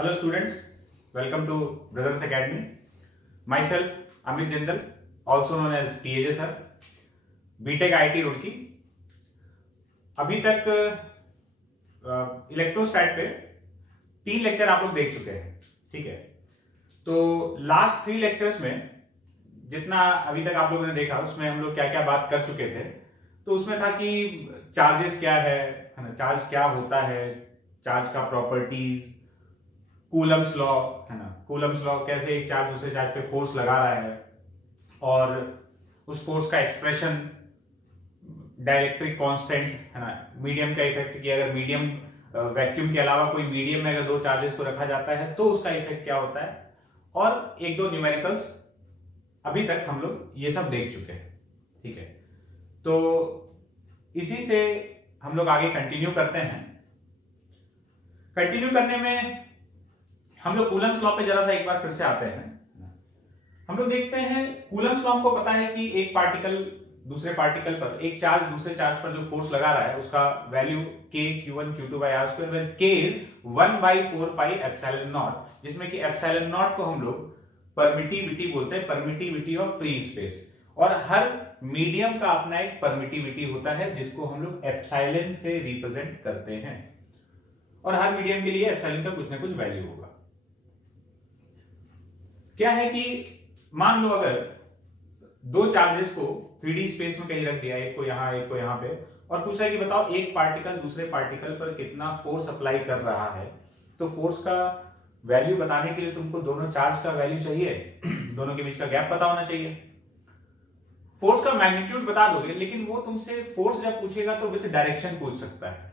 Hello students, welcome to Brothers Academy. Myself Amit Jindal, also known as PAJ sir, BTech IIT Roorkee. अभी तक इलेक्ट्रोस्टैट पे 3 lecture आप लोग देख चुके हैं, ठीक है। तो लास्ट 3 लेक्चर्स में जितना अभी तक आप लोगों ने देखा उसमें हम लोग क्या क्या बात कर चुके थे। तो उसमें था कि चार्जेस क्या है ना, चार्ज क्या होता है, चार्ज का प्रॉपर्टीज, कूलम्स लॉ है ना, कूलम्स लॉ कैसे एक चार्ज दूसरे चार्ज पे फोर्स लगा रहा है और उस फोर्स का एक्सप्रेशन, डाइलेक्ट्रिक कांस्टेंट है ना, मीडियम का इफेक्ट कि अगर मीडियम वैक्यूम के अलावा कोई मीडियम में अगर 2 चार्जेस को रखा जाता है तो उसका इफेक्ट क्या होता है, और 1-2 न्यूमेरिकल्स अभी तक हम लोग ये सब देख चुके हैं, ठीक है। तो इसी से हम लोग आगे कंटिन्यू करते हैं। कंटिन्यू करने में हम लोग कूलम्स लॉ पे जरा सा एक बार फिर से आते हैं। हम लोग देखते हैं कूलम्स लॉ को पता है कि एक पार्टिकल दूसरे पार्टिकल पर, एक चार्ज दूसरे चार्ज पर जो फोर्स लगा रहा है उसका value k q1 q2 by r square, where k is 1/4 pi epsilon naught, जिसमें कि epsilon naught को हम लोग परमिटिविटी बोलते हैं, परमिटिविटी ऑफ फ्री स्पेस। और हर मीडियम का अपना एक परमिटिविटी होता है जिसको हम लोग एप्सिलॉन से रिप्रेजेंट करते हैं, और हर मीडियम के लिए एप्सिलॉन का कुछ ना कुछ वैल्यू होगा। क्या है कि मान लो अगर 2 चार्जेस को 3D स्पेस में कहीं रख दिया, एक को यहां एक को यहां पे, और पूछा है कि बताओ एक पार्टिकल दूसरे पार्टिकल पर कितना फोर्स अप्लाई कर रहा है। तो फोर्स का वैल्यू बताने के लिए तुमको दोनों चार्ज का वैल्यू चाहिए, दोनों के बीच का गैप पता होना चाहिए। फोर्स का मैग्नीट्यूड बता दोगे, लेकिन वो तुमसे फोर्स जब पूछेगा तो विद डायरेक्शन पूछ सकता है ना।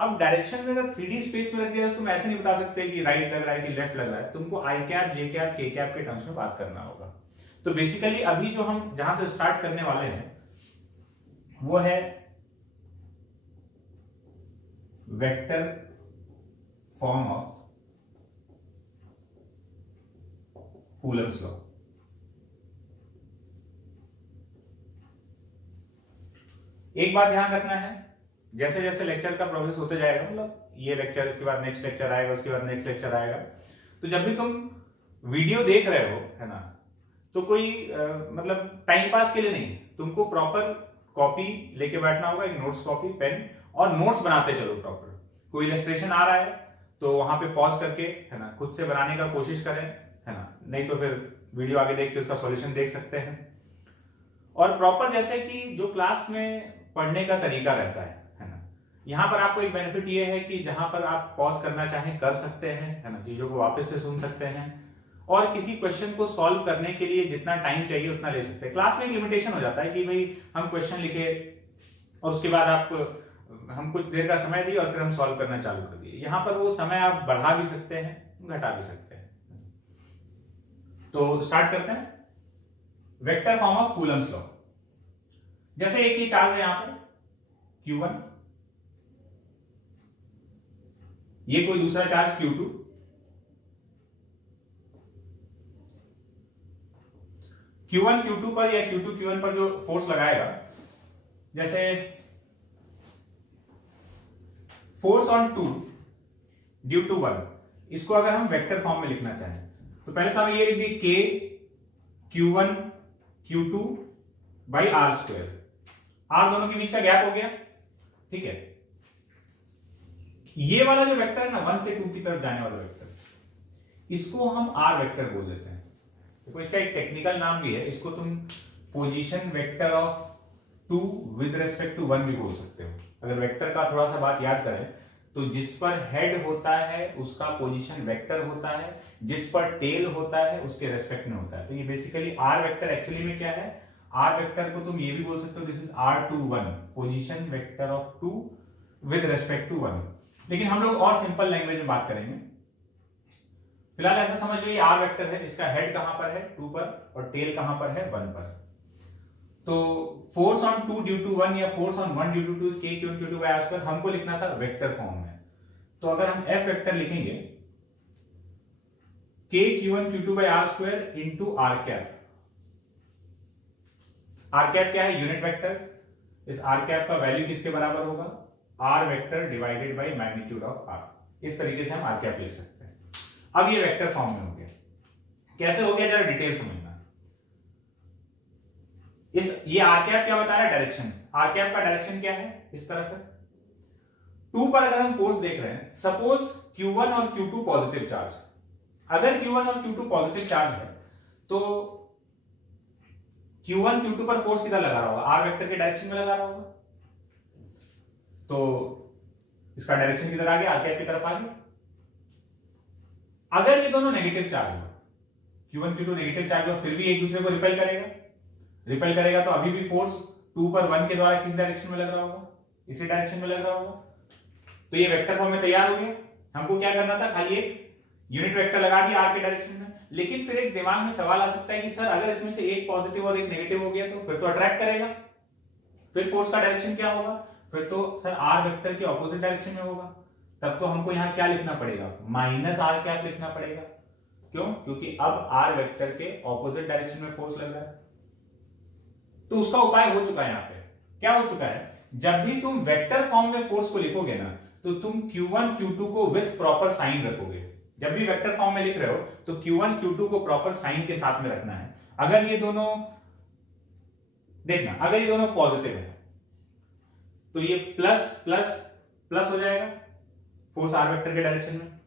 अब डायरेक्शन में अगर 3D स्पेस में रख दिया तो तुम ऐसे नहीं बता सकते कि राइट लग रहा है कि लेफ्ट लग रहा है, तुमको आई कैप, जे कैप, के कैप के टर्म्स में बात करना होगा। तो बेसिकली अभी जो हम जहां से स्टार्ट करने वाले हैं वो है vector form of Coulomb's law. एक बात ध्यान रखना है, जैसे जैसे लेक्चर का प्रोसेस होते जाएगा, मतलब ये लेक्चर, इसके बाद नेक्स्ट लेक्चर आएगा, उसके बाद नेक्स्ट लेक्चर आएगा, तो जब भी तुम वीडियो देख रहे हो है ना, तो कोई मतलब टाइम पास के लिए नहीं, तुमको प्रॉपर कॉपी लेके बैठना होगा, एक नोट्स कॉपी, पेन, और नोट्स बनाते चलो प्रॉपर। कोई इलस्ट्रेशन आ रहा है तो वहां पे पॉज करके है ना खुद से बनाने का कोशिश करें, है ना, नहीं तो फिर वीडियो आगे देख के उसका सॉल्यूशन देख सकते हैं। और प्रॉपर जैसे कि जो क्लास में पढ़ने का तरीका रहता है ना, यहां पर आपको एक बेनिफिट ये है कि जहां पर आप पॉज करना चाहें कर सकते हैं, है ना, चीजों को वापस से सुन सकते हैं, और किसी क्वेश्चन को सॉल्व करने के लिए जितना टाइम चाहिए उतना ले सकते हैं। क्लास में एक लिमिटेशन हो जाता है कि भाई हम क्वेश्चन लिखे और उसके बाद आप हम कुछ देर का समय दिए और फिर हम सॉल्व करना चालू कर दिए। यहां पर वो समय आप बढ़ा भी सकते हैं, घटा भी सकते हैं। तो स्टार्ट करते हैं vector form of Coulomb's law. जैसे एक ही चार्ज है यहां पर Q1, ये कोई दूसरा चार्ज Q2, Q1 Q2 पर या Q2 Q1 पर जो फोर्स लगाएगा, जैसे फोर्स ऑन 2 ड्यू टू 1, इसको अगर हम वेक्टर फॉर्म में लिखना चाहें तो पहले तो हम ये लिख दिए K Q1 Q2 by R square. R दोनों के बीच का गैप हो गया, ठीक है। ये वाला जो वेक्टर है ना 1 से 2 की तरफ जाने वाला वेक्टर, इसको हम R वेक्टर बोल देते हैं। देखो इसका एक टेक्निकल नाम भी है, इसको तुम position vector of 2 with respect to 1 भी बोल सकते हो। अगर वेक्टर का थोड़ा सा बात याद करें तो जिस पर हेड होता है उसका पोजीशन वेक्टर होता है, जिस पर टेल होता है उसके रेस्पेक्ट में होता है। तो ये बेसिकली R वेक्टर एक्चुअली में क्या है, R वेक्टर को तुम ये भी बोल सकते हो this is R21, position vector of 2 with respect to 1। लेकिन हम लोग और सिंपल लैंग्वेज में बात करेंगे। फिलहाल ऐसा समझ लो ये R वेक्टर है, इसका हेड कहां पर है 2 पर, और टेल कहां पर है 1 पर। तो फोर्स ऑन 2 ड्यू टू 1 या force on 1 due to 2 K Q1 Q2 by R square हमको लिखना था वेक्टर फॉर्म में। तो अगर हम F वेक्टर लिखेंगे K Q1 Q2 by R square into R cap. R cap क्या है, यूनिट वेक्टर। इस R कैप का वैल्यू किसके बराबर होगा, R vector divided by magnitude of R। इस तरीके से हम R कैप लिख सकते हैं। अब ये वेक्टर फॉर्म में हो गया। कैसे हो गया जरा डिटेल समझना। ये आर कैप क्या बता रहा है? डायरेक्शन। आर कैप का डायरेक्शन क्या है? इस तरफ है। 2 पर अगर हम फोर्स देख रहे हैं, सपोज Q1 और Q2 पॉजिटिव चार्ज, अगर Q1 और Q2 पॉजिटिव चार्ज है तो Q1 Q2 पर फोर्स किधर लगा रहा होगा? आर वेक्टर के डायरेक्शन में लगा रहा होगा। तो इसका डायरेक्शन किधर आ गया? आर कैप की तरफ आ गया। अगर ये दोनों नेगेटिव चार्ज हो, Q1 Q2 नेगेटिव चार्ज हो, फिर भी एक दूसरे को रिपेल करेगा तो अभी भी फोर्स 2 पर 1 के द्वारा किस डायरेक्शन में लग रहा होगा? इसी डायरेक्शन में लग रहा होगा। तो ये वेक्टर फॉर्म में तैयार हो गया। हमको क्या करना था? खाली एक यूनिट वेक्टर लगा दिया आर के डायरेक्शन में। लेकिन फिर एक दिमाग में सवाल आ सकता है कि सर अगर इसमें से एक पॉजिटिव और एक नेगेटिव हो गया तो फिर तो अट्रैक्ट करेगा, फिर फोर्स का डायरेक्शन क्या होगा? फिर तो सर आर वेक्टर के ऑपोजिट डायरेक्शन में होगा। तब तो हमको यहां क्या लिखना पड़ेगा? माइनस आर कैप लिखना पड़ेगा। क्यों? क्योंकि अब आर वेक्टर के ऑपोजिट डायरेक्शन में फोर्स लग रहा है। तो उसका उपाय हो चुका है। यहां पे क्या हो चुका है? जब भी तुम वेक्टर फॉर्म में फोर्स को लिखोगे ना, तो तुम Q1 Q2 को विथ प्रॉपर साइन रखोगे। जब भी वेक्टर फॉर्म में लिख रहे हो तो Q1 Q2 को प्रॉपर साइन के साथ में रखना है। अगर ये दोनों देखना, अगर ये दोनों पॉजिटिव है तो ये प्लस प्लस प्लस हो जाएगा फोर्स आर वेक्टर के डायरेक्शन में।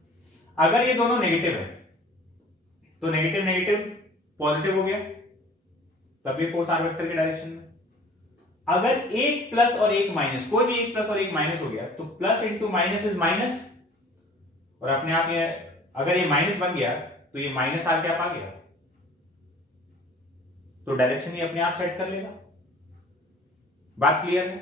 अगर ये दोनों नेगेटिव है तो नेगेटिव नेगेटिव पॉजिटिव हो गया, तब ये फोर्स आर वेक्टर के डायरेक्शन में। अगर एक प्लस और एक माइनस, कोई भी एक प्लस और एक माइनस हो गया तो plus into minus is minus, और अपने आप ये अगर ये माइनस बन गया तो ये माइनस आर कैप आ गया, तो डायरेक्शन ये अपने आप सेट कर लेगा। बात क्लियर है?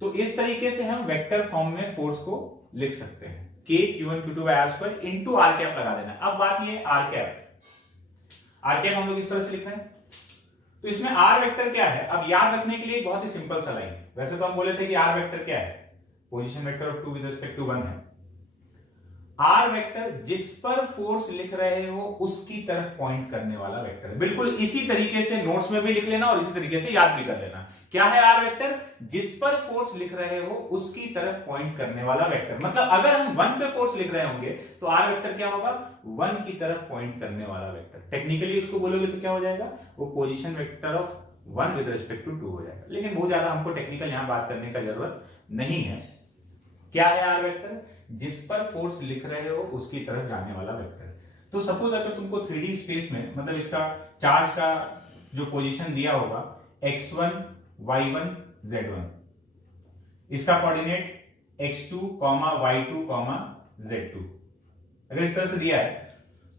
तो इस तरीके से हम वेक्टर फॉर्म में फोर्स को लिख सकते हैं। K Q1 Q2 by R square into R cap लगा देना। अब बात ये आर कैप हम लोग इस तरह से लिख रहे हैं। तो इसमें आर वेक्टर क्या है? अब याद रखने के लिए बहुत ही सिंपल सा लाइन। वैसे तो हम बोले थे कि आर वेक्टर क्या है? Position vector of 2 with respect to 1 है। आर वेक्टर जिस पर फोर्स लिख रहे हो उसकी तरफ पॉइंट करने वाला वेक्टर है। बिल्कुल इसी तरीके से नोट्स में भी लिख लेना और इसी तरीके से याद भी कर लेना। क्या है आर वेक्टर? जिस पर फोर्स लिख रहे हो उसकी तरफ पॉइंट करने वाला वेक्टर। मतलब अगर हम 1 पे फोर्स लिख रहे होंगे तो आर वेक्टर क्या होगा? 1 की तरफ पॉइंट करने वाला वेक्टर। टेक्निकली उसको बोलोगे तो क्या हो जाएगा? वो position vector of 1 with respect to 2 हो जाएगा। लेकिन बहुत ज्यादा हमको टेक्निकल यहां बात करने का जरूरत नहीं है। क्या है आर वेक्टर? जिस पर फोर्स लिख रहे हो उसकी तरफ जाने वाला वेक्टर। तो सपोज अगर तुमको 3D स्पेस में, मतलब इसका चार्ज का जो पोजीशन दिया होगा x1 y1 z1, इसका कोऑर्डिनेट x2, y2, z2, अगर इस तरह से दिया है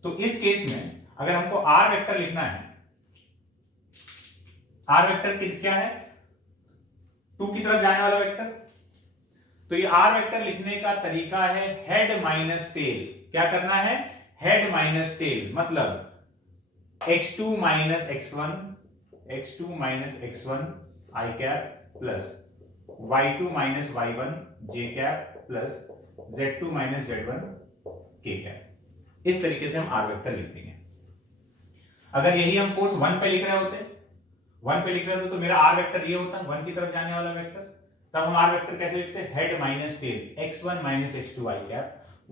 तो इस केस में अगर हमको आर वेक्टर लिखना है, आर वेक्टर क्या है? 2 की तरफ जाने वाला वेक्टर। तो ये आर वेक्टर लिखने का तरीका है हेड माइनस टेल। क्या करना है? Head minus tail. मतलब x2 minus x1, x2 minus x1 i cap plus y2 minus y1 j cap plus z2 minus z1 k cap. इस तरीके से हम आर वेक्टर लिख देंगे। अगर यही हम फोर्स 1 पे लिख रहे होते, 1 पे लिख रहे होते तो मेरा आर वेक्टर ये होता, 1 की तरफ जाने वाला वेक्टर। तब हम आर वेक्टर कैसे लिखते हैं? Head minus tail, x1 minus x2 i cap,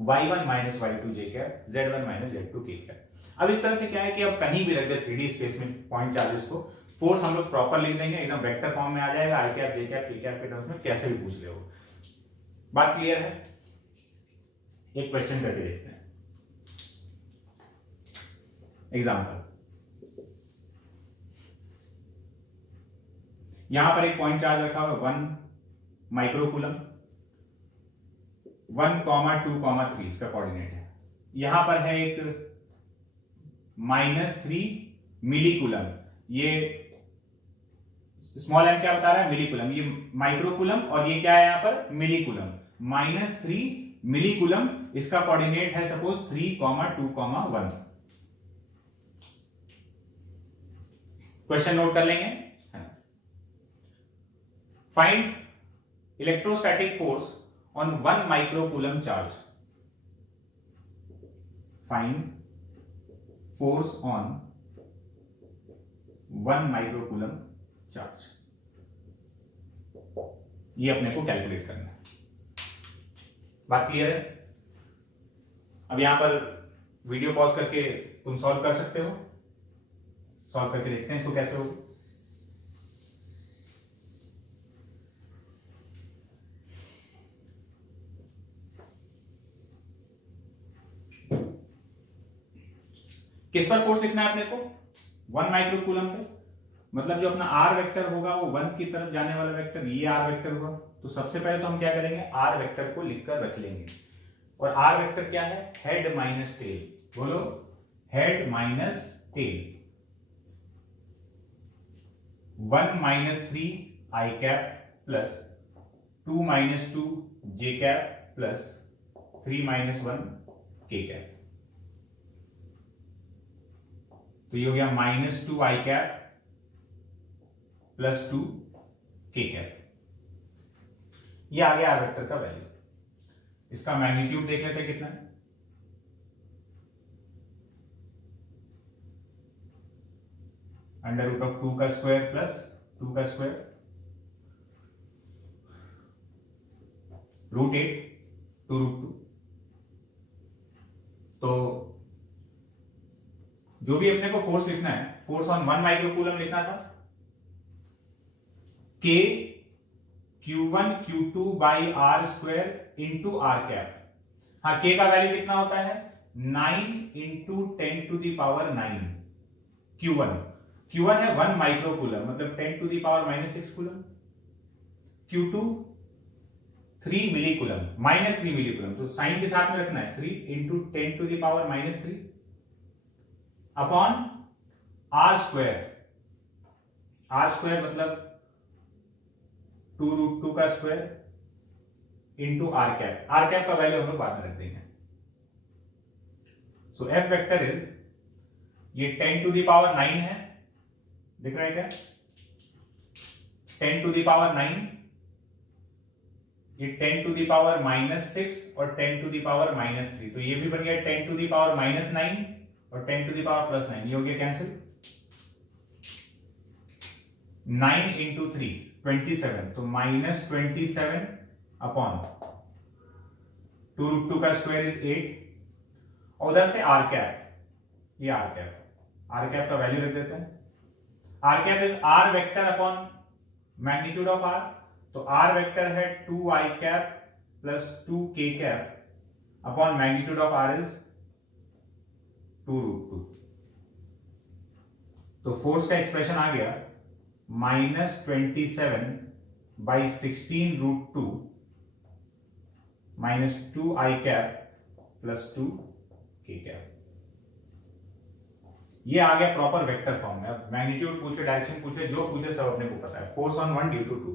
y1 minus y2 j cap, z1 minus z2 k cap. अब इस तरह से क्या है कि अब कहीं भी रख दे 3D स्पेस में पॉइंट चार्जेस को, फोर्स हम लोग प्रॉपर लिख देंगे, एकदम वेक्टर फॉर्म में आ जाएगा। आई कैप, जे कैप, के कैप के टर्म्स में कैसे भी पूछ ले हो। बात क्लियर है? एक क्वेश्चन करके देखते हैं। एग्जाम्पल, यहां पर एक पॉइंट चार्ज रखा हुआ 1 माइक्रोकूलम, 1, 2, 3 इसका कोऑर्डिनेट है। यहां पर है एक -3 मिलीकूलम। ये स्मॉल m क्या बता रहा है? मिलीकूलम। ये माइक्रोकूलम और ये क्या है यहां पर? मिलीकूलम। -3 मिलीकूलम, इसका कोऑर्डिनेट है सपोज 3, 2, 1। क्वेश्चन नोट कर लेंगे। Find electrostatic force on 1 microcoulomb charge. Find force on 1 microcoulomb charge. ये अपने को कैलकुलेट करना है। बात क्लियर है? अब यहां पर वीडियो पॉज करके तुम सॉल्व कर सकते हो, सॉल्व करके देखते हैं इसको कैसे होगा। किस पर फोर्स लिखना है अपने को? 1 माइक्रो कूलम पे, मतलब जो अपना आर वेक्टर होगा वो 1 की तरफ जाने वाला वेक्टर, ये आर वेक्टर होगा। तो सबसे पहले तो हम क्या करेंगे, आर वेक्टर को लिखकर रख लेंगे। और आर वेक्टर क्या है? Head minus tell. बोलो, हेड माइनस टेल। 1 माइनस 3 आई कैप प्लस 2 माइनस 2 जे कैप प्लस 3 माइनस 1 के कैप। तो ये हो गया -2 I cap plus 2 K cap. ये आ गया आर वेक्टर का वैल्यू। इसका मैग्नीट्यूड देख लेते हैं कितना है। √2 का स्क्वायर प्लस 2 का स्क्वायर √8 2√2। तो जो भी अपने को फोर्स लिखना है, फोर्स ऑन 1 माइक्रो कूलम लिखना था, K Q1 Q2 by R square into R cap. हाँ, K का वैल्यू कितना होता है? 9 into 10 to the power 9। Q1 है 1 माइक्रो कूलम, मतलब 10 to the power -6 coulomb. Q2 3 milli coulomb, -3 milli coulomb. तो साइन के साथ में रखना है, 3 into 10 to the power -3 upon R square. R square मतलब 2√2 का square into R cap. R cap का वैल्यू हम लोग बाद में रख देंगे। सो एफ वेक्टर इज, ये 10 टू दी पावर 9 है, दिख रहा है क्या? 10 टू दी पावर 9, ये 10 टू दी पावर -6 और 10 टू दी पावर -3। तो ये भी बन गया 10 टू दी पावर -9 और 10 टू दी पावर +9। ये हो गया कैंसिल। 9 इंटू 3 27, तो -27 अपॉन 2√2 का स्क्वायर इज 8। और उधर से आर कैप, ये आर कैप का वैल्यू रख देते हैं। R cap is R vector upon magnitude of R. तो आर वेक्टर है 2 I cap plus 2 K cap upon magnitude of R is 2√2। तो फोर्स का एक्सप्रेशन आ गया -27 by 16√2 -2 I cap plus 2 K cap. ये आ गया प्रॉपर वेक्टर फॉर्म में। अब magnitude पूछे, डायरेक्शन पूछे, जो पूछे सब अपने को पता है। Force on 1 due to 2।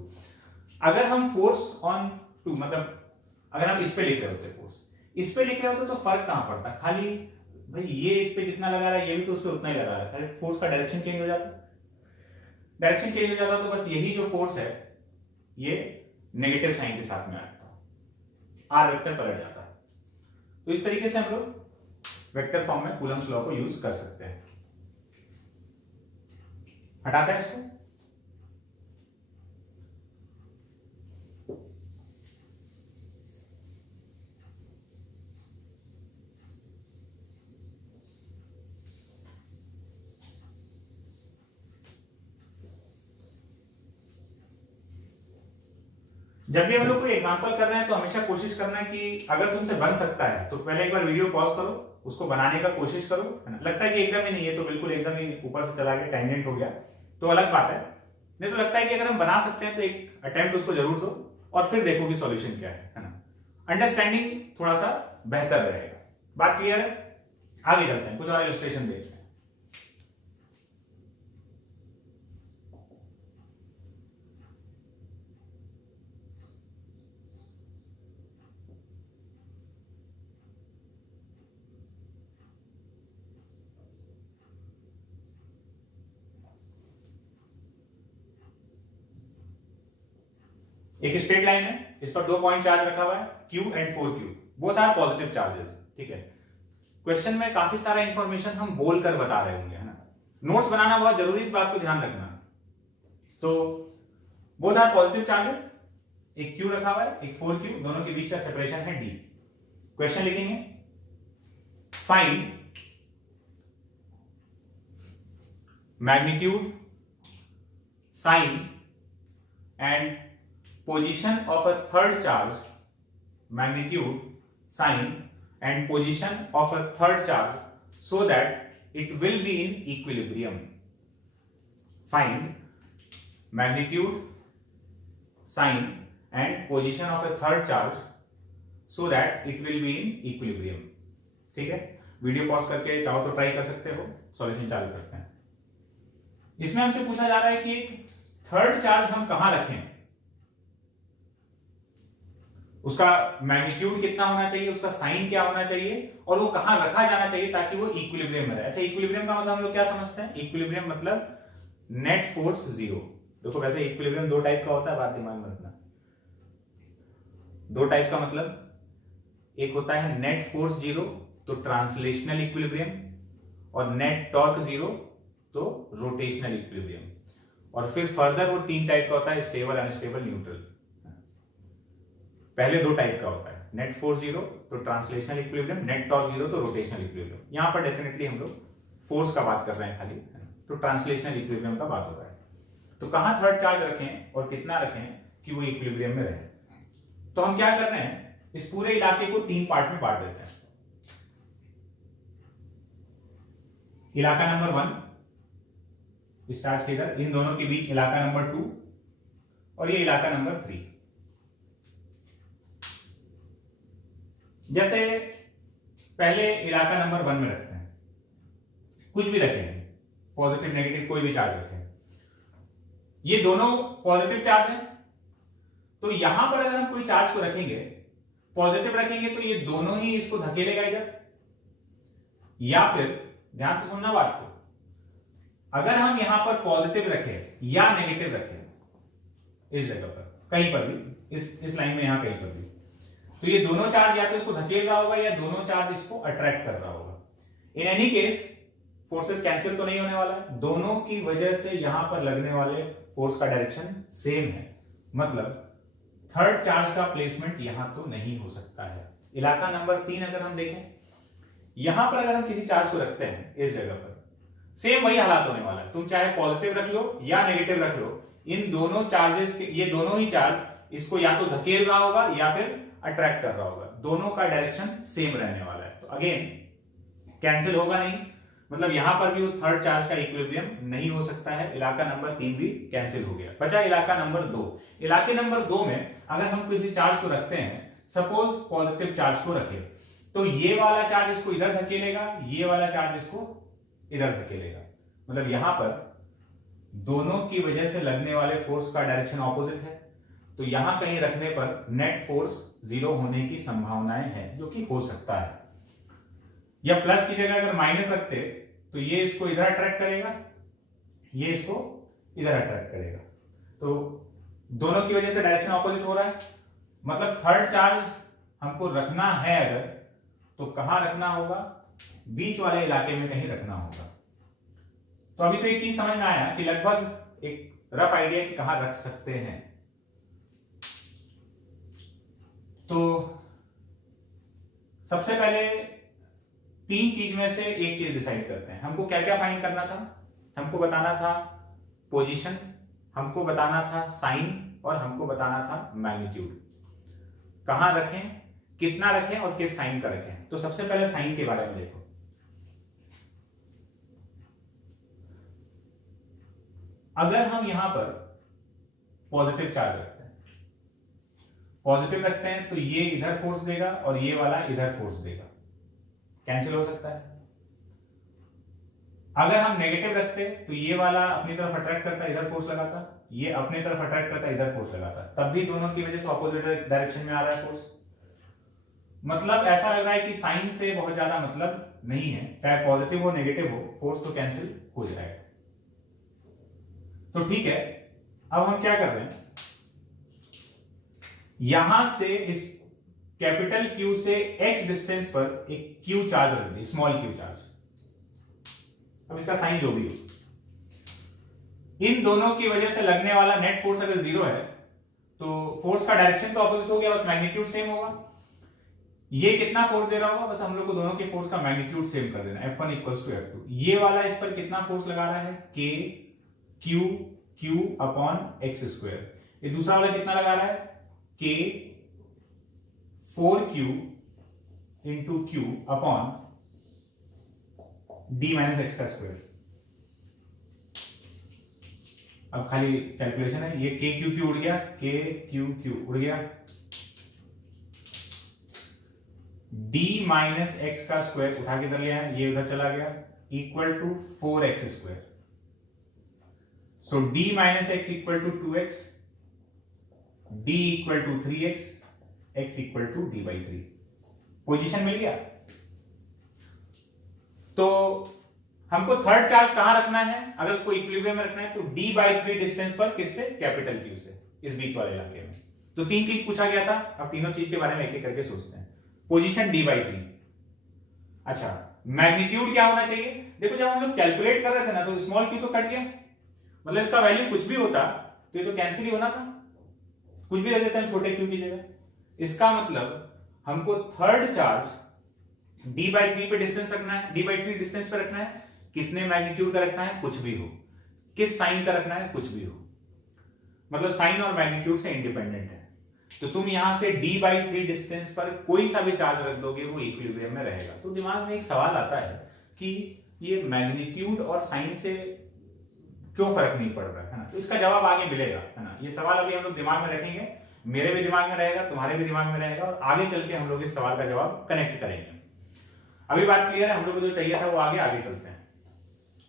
अगर हम फोर्स ऑन 2, मतलब अगर हम इस पे लिख रहे होते, फोर्स इस पे लिख रहे होते तो फर्क कहां पड़ता? खाली भाई ये इस पे जितना लगा रहा है, ये भी तो उस पे उतना ही लगा रहा है, फोर्स का डायरेक्शन चेंज हो जाता। डायरेक्शन चेंज हो जाता तो बस यही जो फोर्स है ये नेगेटिव साइन के साथ में आता, आर वेक्टर पलट जाता। तो इस तरीके से हम लोग वेक्टर फॉर्म में कूलम्स लॉ को यूज कर सकते हैं। हटाते हैं इसको। जब भी हम लोग कोई एग्जांपल कर रहे हैं तो हमेशा कोशिश करना है कि अगर तुमसे बन सकता है तो पहले एक बार वीडियो पॉज करो, उसको बनाने का कोशिश करो, है ना। लगता है कि एकदम ही नहीं है तो बिल्कुल एकदम ही ऊपर से चला गया, टेंजेंट हो गया तो अलग बात है। नहीं तो लगता है कि अगर हम बना सकते हैं तो एक अटेम्प्ट उसको जरूर दो और फिर देखो कि सॉल्यूशन क्या है ना। अंडरस्टैंडिंग थोड़ा सा बेहतर रहेगा। बात क्लियर है? आगे चलते हैं, कुछ और इलस्ट्रेशन देखते हैं। एक स्ट्रेट लाइन है, इस पर 2 पॉइंट चार्ज रखा हुआ है, Q and 4Q, both are positive charges. ठीक है, क्वेश्चन में काफी सारा इंफॉर्मेशन हम बोलकर बता रहे होंगे, है ना। नोट्स बनाना बहुत जरूरी, इस बात को ध्यान रखना। तो बोथ आर पॉजिटिव चार्जेस, एक Q रखा हुआ है, एक 4Q, दोनों के बीच का सेपरेशन है D। क्वेश्चन लिखेंगे, find magnitude, sign and position of a third charge, magnitude, sign and position of a third charge so that it will be in equilibrium. Find magnitude, sign and position of a third charge so that it will be in equilibrium. ठीक है, video pause करके चाहो तो try कर सकते हो. Solution चालू करते हैं. इसमें हमसे पूछा जा रहा है कि एक थर्ड चार्ज हम कहां रखें, उसका मैग्नीट्यूड कितना होना चाहिए, उसका साइन क्या होना चाहिए और वो कहां रखा जाना चाहिए ताकि वो इक्विलिब्रियम में रहे. अच्छा, इक्विलिब्रियम का मतलब हम लोग क्या समझते हैं? इक्विलिब्रियम मतलब नेट फोर्स जीरो. देखो वैसे इक्विलिब्रियम दो टाइप का होता है, बात दिमाग में रखना. दो टाइप का मतलब एक होता है नेट फोर्स जीरो तो ट्रांसलेशनल इक्विलिब्रियम, और नेट टॉर्क जीरो तो रोटेशनल इक्विलिब्रियम. और फिर फर्दर वो तीन टाइप का होता है, स्टेबल, अनस्टेबल, न्यूट्रल. पहले दो टाइप का होता है, नेट फोर्स जीरो तो translational equilibrium, net torque zero तो रोटेशनल इक्विलिब्रियम. यहां पर डेफिनेटली हम लोग फोर्स का बात कर रहे हैं खाली, तो ट्रांसलेशनल इक्विलिब्रियम का बात हो रहा है. तो कहां थर्ड चार्ज रखें और कितना रखें कि वो इक्विलिब्रियम में रहे. तो हम क्या कर रहे हैं, इस पूरे इलाके को तीन पार्ट में बांट देते हैं. इलाका नंबर 1 इस चार्ज के इधर, इन दोनों के बीच इलाका नंबर 2 और ये इलाका नंबर 3. जैसे पहले इलाका नंबर 1 में रखते हैं, कुछ भी रखें, पॉजिटिव नेगेटिव कोई भी चार्ज रखें. ये दोनों पॉजिटिव चार्ज हैं, तो यहां पर अगर हम कोई चार्ज को रखेंगे, पॉजिटिव रखेंगे तो ये दोनों ही इसको धकेलेगा इधर. या फिर ध्यान से सुनना बात को, अगर हम यहां पर पॉजिटिव रखें या नेगेटिव रखें इस जगह पर कहीं पर भी, इस लाइन में यहां कहीं पर भी, तो ये दोनों चार्ज या तो इसको धकेल रहा होगा या दोनों चार्ज इसको अट्रैक्ट कर रहा होगा. In any case forces cancel तो नहीं होने वाला है, दोनों की वजह से यहां पर लगने वाले फोर्स का डायरेक्शन सेम है. मतलब थर्ड चार्ज का प्लेसमेंट यहां तो नहीं हो सकता है. इलाका नंबर 3 अगर हम देखें, यहां पर अगर हम किसी चार्ज को रखते हैं इस जगह पर, सेम वही हालात होने वाला है. तुम चाहे पॉजिटिव रख लो या नेगेटिव रख लो, इन दोनों चार्जेस के, ये दोनों ही चार्ज इसको या तो धकेल रहा होगा या फिर अट्रैक्ट कर रहा होगा. दोनों का डायरेक्शन सेम रहने वाला है. तो अगेन कैंसिल होगा नहीं, मतलब यहां पर भी वो थर्ड चार्ज का इक्विलिब्रियम नहीं हो सकता है. इलाका नंबर 3 भी कैंसिल हो गया. बचा इलाका नंबर 2. इलाके नंबर 2 में अगर हम किसी चार्ज को रखते हैं, सपोज पॉजिटिव चार्ज को रखें, तो ये वाला चार्ज इसको इधर धकेलेगा, ये वाला चार्ज इसको इधर धकेलेगा. मतलब यहां पर दोनों की वजह से लगने वाले फोर्स का डायरेक्शन ऑपोजिट है. तो यहां कहीं रखने पर नेट फोर्स जीरो होने की संभावनाएं हैं, जो कि हो सकता है. या प्लस की जगह अगर माइनस रखते तो ये इसको इधर अट्रैक्ट करेगा, ये इसको इधर अट्रैक्ट करेगा. तो दोनों की वजह से डायरेक्शन ऑपोजिट हो रहा है. मतलब थर्ड चार्ज हमको रखना है अगर, तो कहां रखना होगा? बीच वाले इलाके में कहीं रखना होगा. तो अभी तो एक चीज समझ में आया कि लगभग एक रफ आइडिया कि कहां रख सकते हैं. तो सबसे पहले तीन चीज में से एक चीज डिसाइड करते हैं. हमको क्या क्या फाइंड करना था? हमको बताना था पोजीशन, हमको बताना था साइन और हमको बताना था मैग्नीट्यूड. कहां रखें, कितना रखें और किस साइन का रखें. तो सबसे पहले साइन के बारे में देखो. अगर हम यहां पर पॉजिटिव चार्ज रखते हैं, पॉजिटिव रखते हैं तो ये इधर फोर्स देगा और ये वाला इधर फोर्स देगा, कैंसिल हो सकता है. अगर हम नेगेटिव रखते तो ये वाला अपनी तरफ अट्रैक्ट करता, इधर फोर्स लगाता, ये अपनी तरफ अट्रैक्ट करता, इधर फोर्स लगाता, तब भी दोनों की वजह से ऑपोजिट डायरेक्शन में आ रहा है फोर्स. मतलब ऐसा लग रहा है कि साइन से बहुत ज्यादा मतलब नहीं है, चाहे पॉजिटिव हो नेगेटिव हो, फोर्स तो कैंसिल हो जाएगा. तो ठीक है, अब हम क्या कर रहे हैं, यहां से इस कैपिटल Q से x डिस्टेंस पर एक Q चार्ज रख दी, स्मॉल q चार्ज. अब इसका साइन जो भी हो, इन दोनों की वजह से लगने वाला नेट फोर्स अगर जीरो है तो फोर्स का डायरेक्शन तो ऑपोजिट हो गया, बस मैग्नीट्यूड सेम होगा. ये कितना फोर्स दे रहा होगा, बस हम लोग को दोनों के फोर्स का मैग्नीट्यूड सेम कर देना, F1 इक्वल्स टू F2। ये वाला इस पर कितना फोर्स लगा रहा है, K Q upon x square. ये दूसरा वाला कितना लगा रहा है, K 4Q into Q upon D minus x का स्क्वायर। अब खाली कैलकुलेशन है, ये K Q उड़ गया, K Q उड़ गया, d माइनस एक्स का स्क्वायर उठा के इधर ले आया, ये उधर चला गया, equal to 4x square. So d minus x equal to 2x, d equal to 3x, x equal to d by 3। Position मिल गया। तो हमको थर्ड चार्ज कहां रखना है, अगर उसको इक्विलिब्रियम में रखना है तो d बाई 3 डिस्टेंस पर, किससे, कैपिटल Q से, इस बीच वाले इलाके में। तो तीन चीज पूछा गया था, अब तीनों चीज के बारे में एक एक करके सोचते हैं। Position d by 3। अच्छा, मैग्नीट्यूड क्या होना चाहिए, देखो जब हम लोग कैलकुलेट कर रहे थे ना तो स्मॉल q तो कट गया, मतलब इसका वैल्यू कुछ भी होता तो ये तो कैंसिल ही होना था, कुछ भी रख देते हैं छोटे q की जगह। इसका मतलब हमको थर्ड चार्ज d बाई 3 पे डिस्टेंस रखना है, d बाई 3 डिस्टेंस पे रखना है, कितने मैग्नीट्यूड का रखना है, कुछ भी हो, किस साइन का रखना है, कुछ भी हो, मतलब साइन और मैग्नीट्यूड से इंडिपेंडेंट है। तो तुम यहां से d बाई 3 डिस्टेंस पर कोई सा भी चार्ज रख दोगे वो इक्विलिब्रियम में रहेगा। तो दिमाग में एक सवाल आता है कि ये मैग्नीट्यूड और साइन से क्यों फर्क नहीं पड़ रहा है ना, तो इसका जवाब आगे मिलेगा, है ना। ये सवाल अभी हम लोग दिमाग में रखेंगे, मेरे भी दिमाग में रहेगा, तुम्हारे भी दिमाग में रहेगा, और आगे चल के हम लोग इस सवाल का जवाब कनेक्ट करेंगे। अभी बात क्लियर है, हम लोग को जो चाहिए था वो आगे चलते हैं,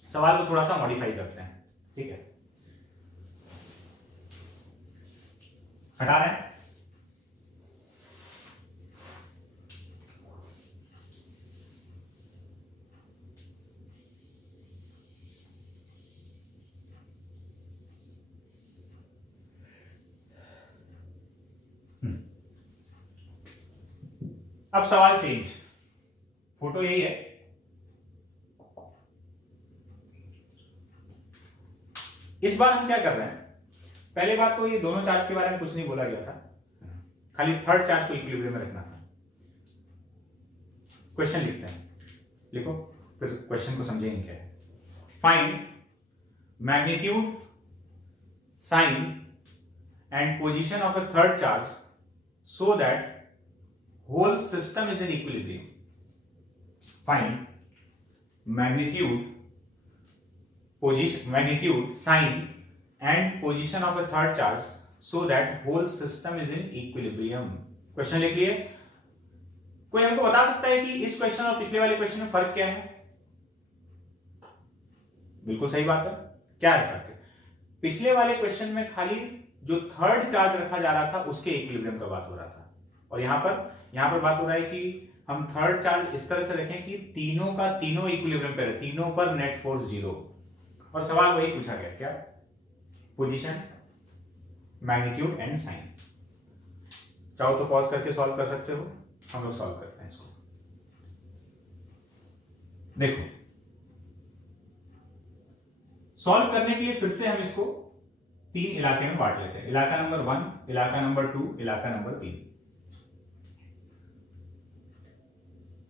सवाल को थोड़ा सा मॉडिफाई करते हैं, ठीक है। हटा रहे हैं, अब सवाल चेंज, फोटो यही है, इस बार हम क्या कर रहे हैं, पहले बार तो ये दोनों चार्ज के बारे में कुछ नहीं बोला गया था, खाली थर्ड चार्ज को इक्विलिब्रियम में रखना था। क्वेश्चन लिखते हैं, लिखो, फिर क्वेश्चन को समझेंगे क्या है। Find magnitude, sign and position of a third charge so that whole system is in equilibrium. Find magnitude, sign and position of a third charge so that whole system is in equilibrium. Question लिख लिए। कोई हमको बता सकता है कि इस question और पिछले वाले क्वेश्चन में फर्क क्या है? बिल्कुल सही बात है, क्या है फर्क? पिछले वाले क्वेश्चन में खाली जो थर्ड चार्ज रखा जा रहा था उसके इक्विलिब्रियम का बात हो रहा था, और यहां पर बात हो रहा है कि हम थर्ड चार्ज इस तरह से रखें कि तीनों का तीनों इक्विलिब्रियम पे रहे, तीनों पर नेट फोर्स 0। और सवाल वही पूछा गया, क्या? Position, magnitude and sign. चाहो तो पॉज करके सॉल्व कर सकते हो, हम लोग सॉल्व करते हैं इसको। देखो, सॉल्व करने के लिए फिर से हम इसको तीन इलाके में बांट लेते हैं, इलाका नंबर 1, इलाका नंबर 2, इलाका नंबर 3।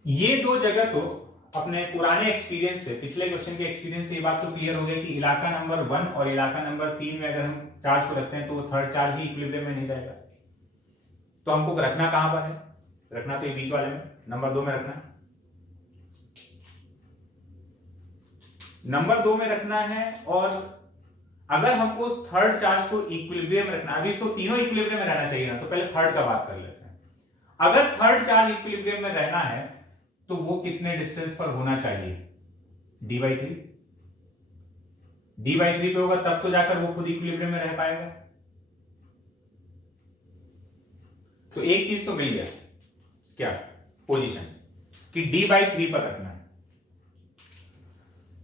ये दो जगह तो अपने पुराने एक्सपीरियंस से, पिछले क्वेश्चन के एक्सपीरियंस से ये बात तो क्लियर हो गई कि इलाका नंबर 1 और इलाका नंबर 3 में अगर हम चार्ज को रखते हैं तो वो थर्ड चार्ज ही इक्विलिब्रियम में नहीं रहेगा। तो हमको रखना कहां पर है? रखना तो ये बीच वाले में, नंबर 2 में रखना है, नंबर 2 में रखना है। और अगर हमको थर्ड चार्ज को इक्विलिब्रियम में रखना, अभी तो तीनों इक्विलिब्रियम में रहना चाहिए ना, तो पहले थर्ड का बात कर लेते हैं। अगर थर्ड चार्ज इक्विलिब्रियम में रहना है तो वो कितने डिस्टेंस पर होना चाहिए? d by 3। d बाई 3 पे होगा तब तो जाकर वो खुद इक्विलिब्रियम में रह पाएगा। तो एक चीज तो मिल गया, क्या? पोजीशन, कि d बाई 3 पर रखना है।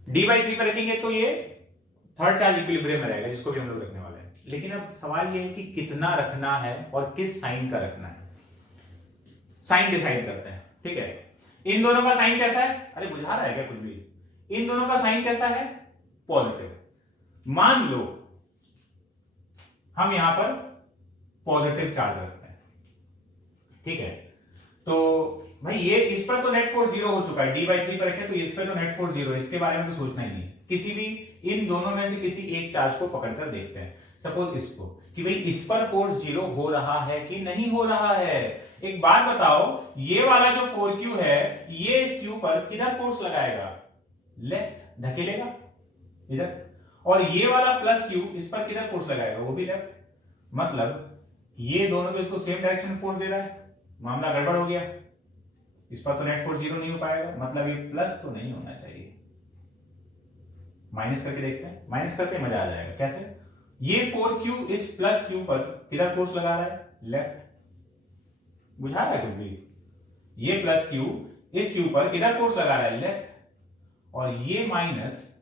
d बाई 3 पर रखेंगे तो ये थर्ड चार्ज इक्विलिब्रियम में रहेगा, जिसको भी हम लोग रखने वाले हैं। लेकिन अब सवाल ये है कि कितना रखना है और किस साइन का रखना है। साइन डिसाइड करते हैं, ठीक है। इन दोनों का साइन कैसा है? अरे बुझा रहा है क्या कुछ भी? इन दोनों का साइन कैसा है? पॉजिटिव। मान लो हम यहां पर पॉजिटिव चार्ज रखते हैं, ठीक है। तो भाई ये इस पर तो नेट फोर्स 0 हो चुका है, d/3 पर रखे तो इस पर तो नेट फोर्स 0 है, इसके बारे में तो सोचना ही नहीं है। किसी भी इन दोनों में से किसी एक चार्ज को पकड़कर देखते हैं, सपोज इसको, कि भाई इस पर फोर्स 0 हो रहा है कि नहीं हो रहा है। एक बात बताओ, ये वाला जो 4q है, ये इस q पर किधर फोर्स लगाएगा? लेफ्ट, धकेलेगा इधर। और ये वाला प्लस q इस पर किधर फोर्स लगाएगा? वो भी लेफ्ट। मतलब ये दोनों तो इसको सेम डायरेक्शन में फोर्स दे रहा है, मामला गड़बड़ हो गया। इस पर तो नेट फोर्स 0 नहीं हो पाएगा, मतलब ये प्लस तो नहीं होना चाहिए। माइनस करके देखते हैं, माइनस करके मजा आ जाएगा। कैसे? ये 4q इस प्लस q पर किधर फोर्स लगा रहा है? लेफ्ट। बुझा रहा है कुछ भी? ये प्लस q इस q पर किधर फोर्स लगा रहा है? लेफ्ट। और ये माइनस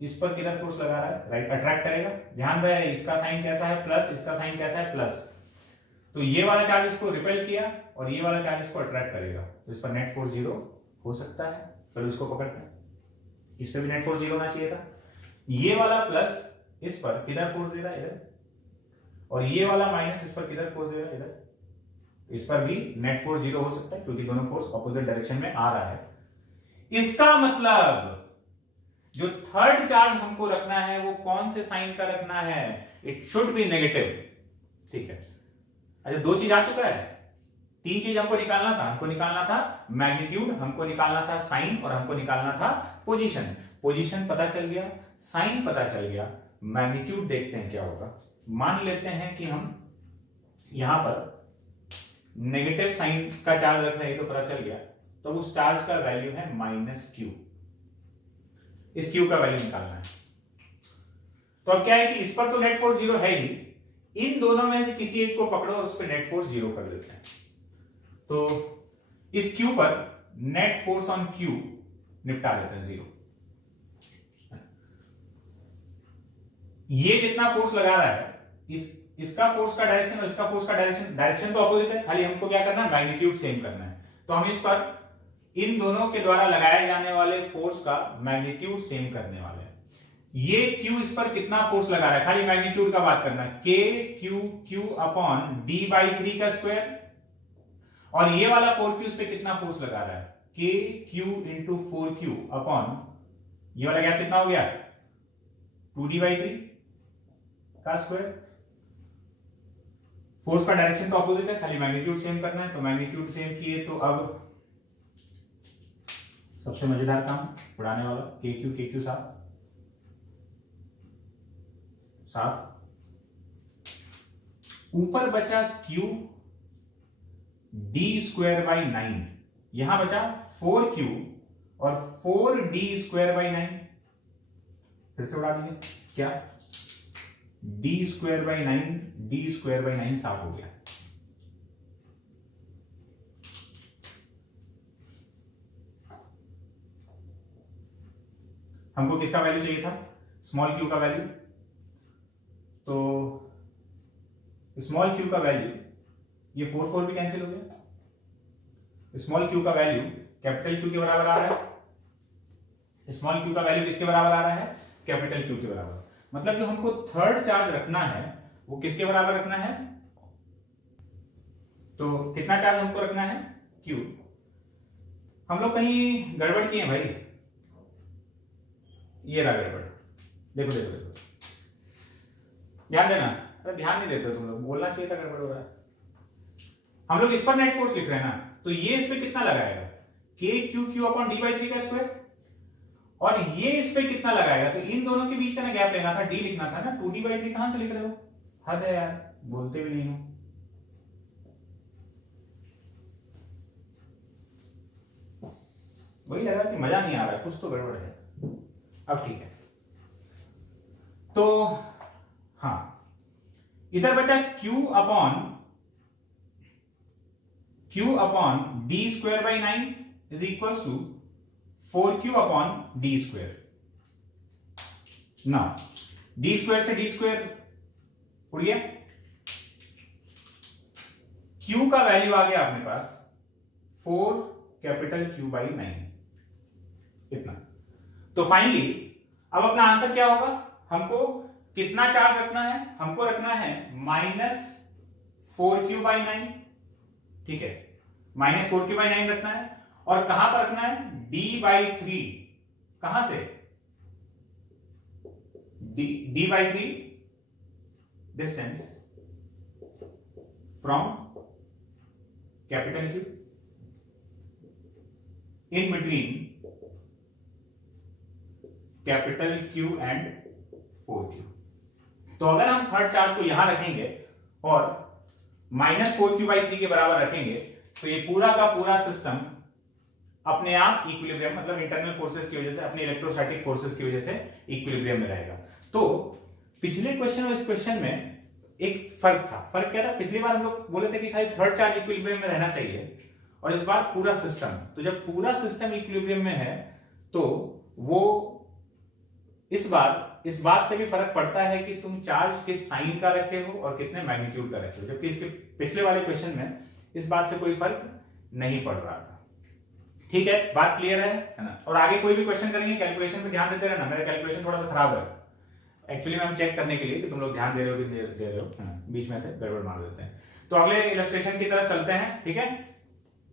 इस पर किधर फोर्स लगा रहा है? राइट। अट्रैक्ट करेगा। ध्यान रहे इसका साइन कैसा है? प्लस, इसका साइन कैसा है? प्लस। तो ये वाला चार्ज इसको रिपेल किया और ये वाला चार्ज इसको अट्रैक्ट करेगा, तो इस पर नेट फोर्स 0 हो सकता है। चलो इसको पकड़ते हैं, इस पर भी नेट फोर्स 0 होना चाहिए था। ये वाला प्लस इस पर किधर फोर्स दे रहा है? इधर। और ये वाला माइनस इस पर किधर फोर्स दे रहा है? इधर। इस पर भी नेट फोर्स 0 हो सकता है क्योंकि दोनों फोर्स ऑपोजिट डायरेक्शन में आ रहा है। इसका मतलब जो थर्ड चार्ज हमको रखना है वो कौन से साइन का रखना है? It should be negative. ठीक है। अच्छा, दो चीज आ चुका है, तीन चीज हमको निकालना था। हमको निकालना था मैग्नीट्यूड, हमको निकालना था साइन, और हमको निकालना था पोजीशन। पोजीशन पता चल गया, साइन पता चल गया, मैग्नीट्यूड देखते हैं क्या होगा। मान लेते हैं कि हम यहां पर नेगेटिव साइन का चार्ज रख रहे हैं, तो पता चल गया। तो उस चार्ज का वैल्यू है -q। इस q का वैल्यू निकालना है। तो अब क्या है कि इस पर तो नेट फोर्स 0 है ही, इन दोनों में से किसी एक को पकड़ो और उस पर नेट फोर्स 0 कर देते हैं। तो इस q पर नेट फोर्स ऑन q निपटा देते हैं 0। ये जितना फोर्स लगा रहा है, इसका फोर्स का डायरेक्शन और इसका फोर्स का डायरेक्शन तो अपोजिट है, खाली हमको क्या करना है? मैग्नीट्यूड सेम करना है। तो हम इस पर इन दोनों के द्वारा लगाए जाने वाले फोर्स का मैग्नीट्यूड सेम करने वाले हैं। ये q इस पर कितना फोर्स लगा रहा है, खाली मैग्नीट्यूड का बात करना है। k अपॉन d/3 का स्क्वायर। और ये वाला 4q इस पे कितना फोर्स लगा रहा है? kq इंटू 4q अपॉन ये वाला गैप कितना हो गया? 2d/3 का स्क्वायर। फोर्स का डायरेक्शन तो ऑपोजिट है, खाली मैग्नीट्यूड सेम करना है। तो मैग्नीट्यूड सेम किए तो अब सबसे मजेदार काम उड़ाने वाला, kq साफ। ऊपर बचा q d²/9, यहां बचा 4q और 4d²/9। फिर से उड़ा दीजिए, क्या? d²/9 साफ हो गया। हमको किसका वैल्यू चाहिए था? स्मॉल q का वैल्यू। तो स्मॉल q का वैल्यू, ये 4 भी कैंसिल हो गया। स्मॉल q का वैल्यू कैपिटल Q के बराबर आ रहा है। स्मॉल q का वैल्यू किसके बराबर आ रहा है? कैपिटल Q के बराबर। मतलब जो हमको थर्ड चार्ज रखना है वो किसके बराबर रखना है? तो कितना चार्ज हमको रखना है? Q। हम लोग कहीं गड़बड़ किए भाई, ये रहा गड़बड़। देखो देखो देखो, ध्यान देना। अरे ध्यान नहीं देते तुम लोग, बोलना चाहिए था गड़बड़ हो रहा है। हम लोग इस पर नेट फोर्स लिख रहे हैं ना, तो ये इस पे कितना लगाएगा? kq अपॉन d/3 का स्क्वायर। और ये इस पे कितना लगाएगा? तो इन दोनों के बीच का ना गैप लेना था, d लिखना था ना। 2d/3 कहां से लिख रहे हो? हद है यार, बोलते भी नहीं हो। वही लगा कि मजा नहीं आ रहा, कुछ तो गड़बड़ है। अब ठीक है। तो हाँ, इधर बचा q upon d²/9 is equal to 4q upon d²। ना d² से d² उड़ गया, q का वैल्यू आ गया अपने पास 4Q/9 इतना। तो फाइनली अब अपना आंसर क्या होगा? हमको कितना चार्ज रखना है? हमको रखना है -4Q/9। ठीक है। -4q/9 रखना है, और कहां पर रखना है, d/3, कहां से, d/3 distance from capital Q in between capital Q and 4q। तो अगर हम थर्ड चार्ज को यहां रखेंगे और -4q/3 के बराबर रखेंगे, तो ये पूरा का पूरा सिस्टम अपने आप इक्विलिब्रियम, मतलब इंटरनल फोर्सेस की वजह से, अपने इलेक्ट्रोस्टैटिक फोर्सेस की वजह से इक्विलिब्रियम में रहेगा। तो पिछले क्वेश्चन और इस क्वेश्चन में एक फर्क था। फर्क क्या था, पिछली बार हम लोग बोले थे कि खाली थर्ड चार्ज इक्विलिब्रियम में रहना चाहिए, और इस बार पूरा सिस्टम। तो जब पूरा सिस्टम इक्विलिब्रियम में है तो वो इस बात से भी फर्क पड़ता है कि तुम चार्ज किस साइन का रखे हो और कितने मैग्नीट्यूड का रखे हो, जबकि इसके पिछले वाले क्वेश्चन में इस बात से कोई फर्क नहीं पड़ रहा था। ठीक है, बात क्लियर है ना। और आगे कोई भी क्वेश्चन करेंगे कैलकुलेशन पे ध्यान देते रहना। मेरा कैलकुलेशन थोड़ा सा खराब है एक्चुअली, मैं चेक करने के लिए कि तुम लोग ध्यान दे रहे हो कि दे रहे हो, बीच में से गड़बड़ मार देते हैं। तो अगले इलस्ट्रेशन की तरफ चलते हैं। ठीक है,